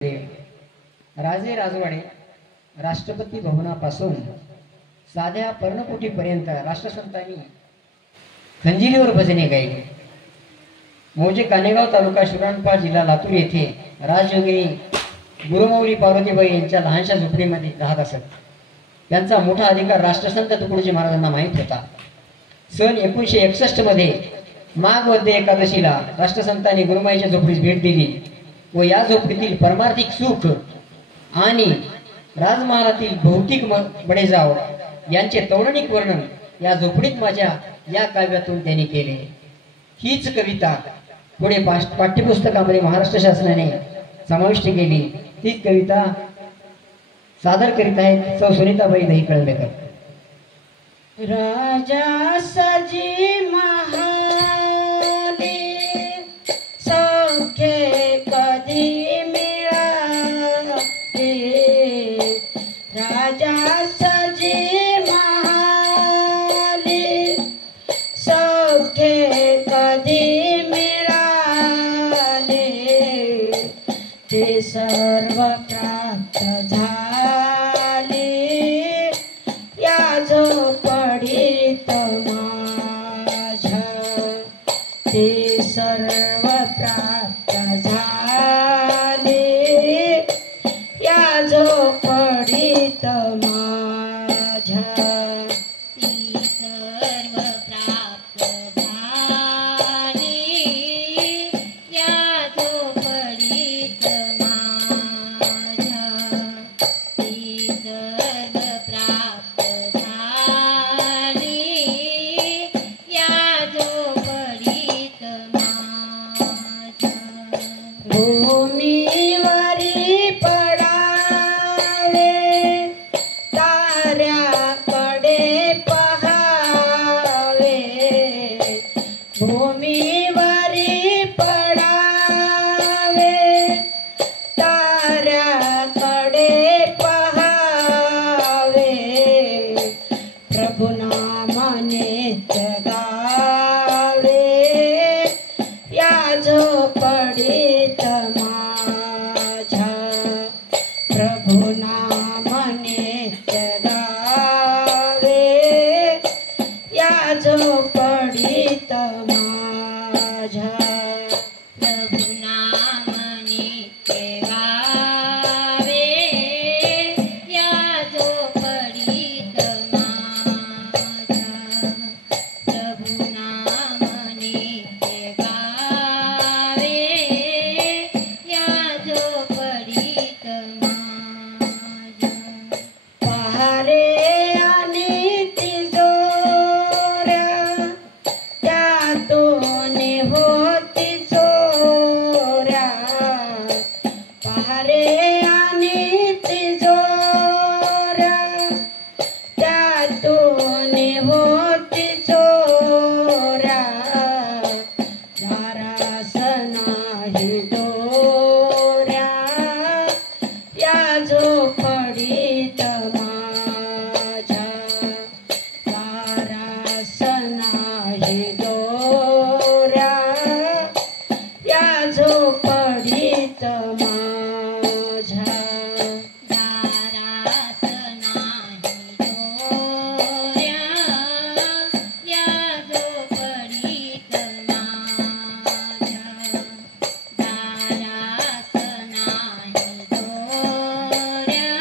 राजे राजवाडे राष्ट्रपती भवनापासून साध्या पर्णकुटीपर्यंत राष्ट्रसंतांनी खंजिरीवर भजने गायली. मौजे कानेगाव तालुका शिराळपाल जिल्हा लातूर येथे राजयोगिनी गुरुमौली पार्वतीबाई यांच्या लहानशा झोपडीमध्ये राहत असत. त्यांचा मोठा अधिकार राष्ट्रसंत तुकडोजी महाराजांना माहीत होता. सन 1961 मध्ये माघ वद्य एकादशीला राष्ट्रसंतांनी गुरुमाईच्या झोपडीस भेट दिली व या झोपडीतील परमार्थिक सुख आणि राजमहालातील भौतिक बडेजाव यांचे तौलनिक वर्णन या झोपडीत माझ्या या काव्यातून त्यांनी केले. हीच कविता पुढे पाठ्यपुस्तकामध्ये महाराष्ट्र शासनाने समाविष्ट केली. तीच कविता सादर करीत आहेत सौ सुनीताबाई दही कळंबेकर. राजा सजी महाले सौख्य कधी मिळाले. राजा सजी महाले सौख्य कधी मिळाले. ते सर्व प्राप्त झाले या झोपडीत माझ्या. ते सर्व प्राप्त झाले या झोपडीत माझ्या. ती सर्व प्राप्त झाली या झोपडीत माझ्या. ती सर्व प्राप्त झाली या झोपडीत माझ्या. भूमीवरी पडावे ताऱ्याकडे पहावे. भूमीवरी पडावे ताऱ्याकडे पहावे. प्रभुनामाने गावे या झोपडीत माझ्या. प्रभुनामाने गावे या झोपडीत माझ्या. प्रभुनामने गावे या झोपडीत माझ्या. प्रभुनामने गावे या झोपडीत माझ्या. पहारे आणि तिजोऱ्या त्यातून होती चोऱ्या. पहारे आणि तिजोऱ्या त्यातून होती चोऱ्या. दारास नाही दोऱ्या या झोपडीत माझ्या. दारास नाही दोऱ्या या झोपडीत माझ्या. दारास नाही दोऱ्या या झोपडीत माझ्या. दारास नाही दोऱ्या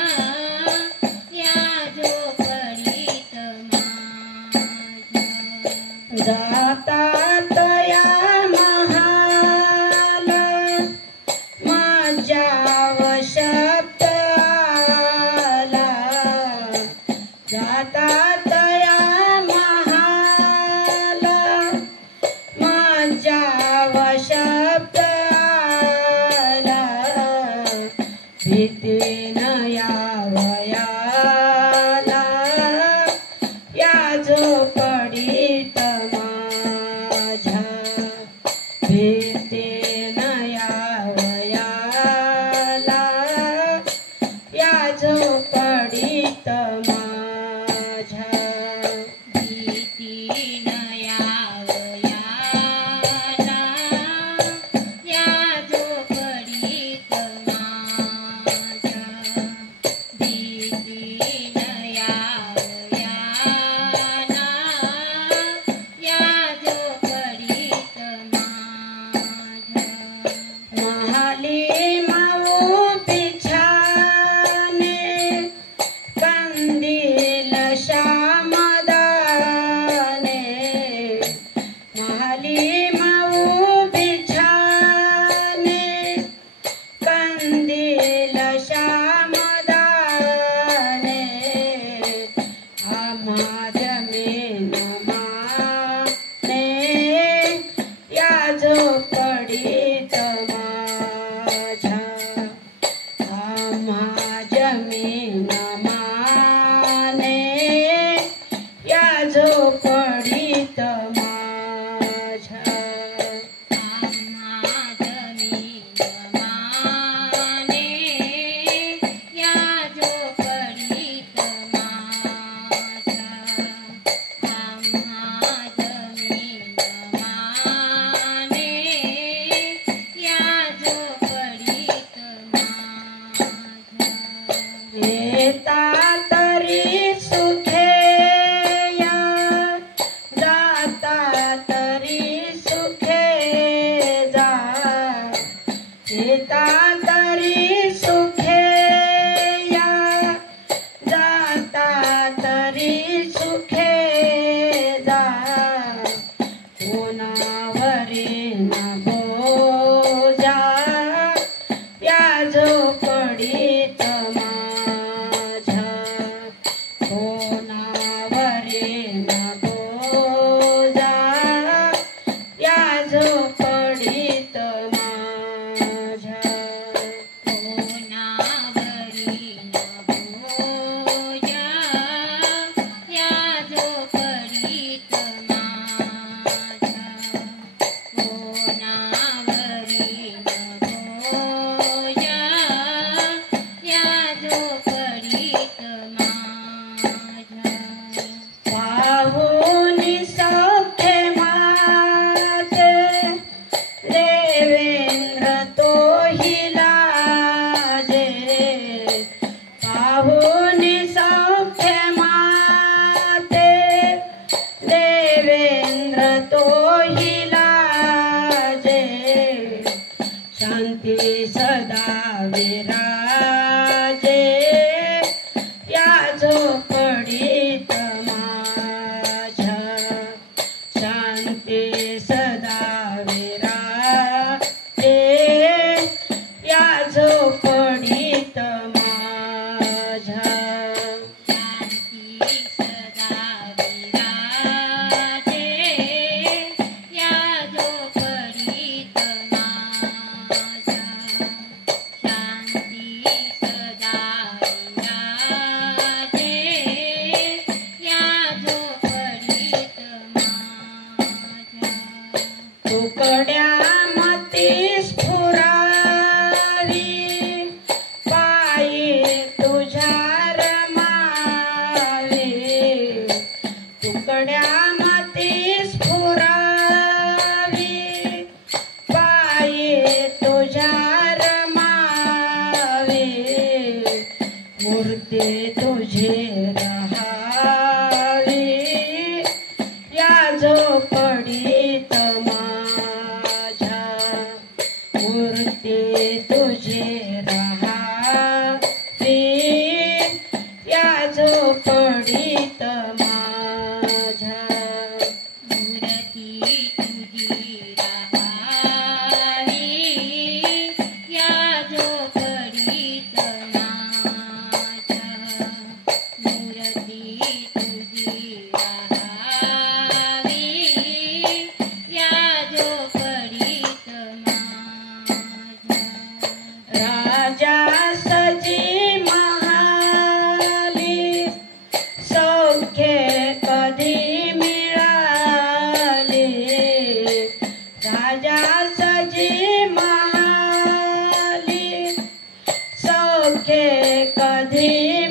या झोपडीत माझ्या. जातात या महाला माझ्या शब्द आला. जातात या महाला माझ्या शब्द आला. भीतीनं यावयाला या झोपडीत माझ्या. भीतीनं यावयाला या झोपडीत माझ्या. भीतीनं यावयाला या झोपडीत माझ्या. झोपडीत माझ्या कोणावरे नको जा या झोपडीत माझ्या कोणावरी नभोजा या झोपडीत माझ्या कोणावरी नभोजा या झोपडीत माझ्या पाहुनी सखे माते देवेंद्र तोही लाजे पाहुनी सखे माते देवेंद्र तोही लाजे शांती सदा विराजे या झोपडीत माझ्या शांती सदा विराजे या झोपडीत माझ्या शांती सदा विराजे या झोपडीत माझ्या शांती सदा विराजे या झोपडीत माझ्या तुकड्या मती स्फुरावी पायी तुझ्या रमावे तुकड्या मती स्फुरावी पायी तुझ्या रमावे मूर्ती तुझे रहावी या झोपडीत माझ्या मूर्ती तुझे रहावी या झोपडीत माझ्या मूर्ती तुझी राहावी या झोपडीत माझ्या मूर्ती तुझी राहावी या झोपडीत माझ्या राजा सजी महाली सौख्य कधी मिळाले राजा सजी महाली सौख्य कधी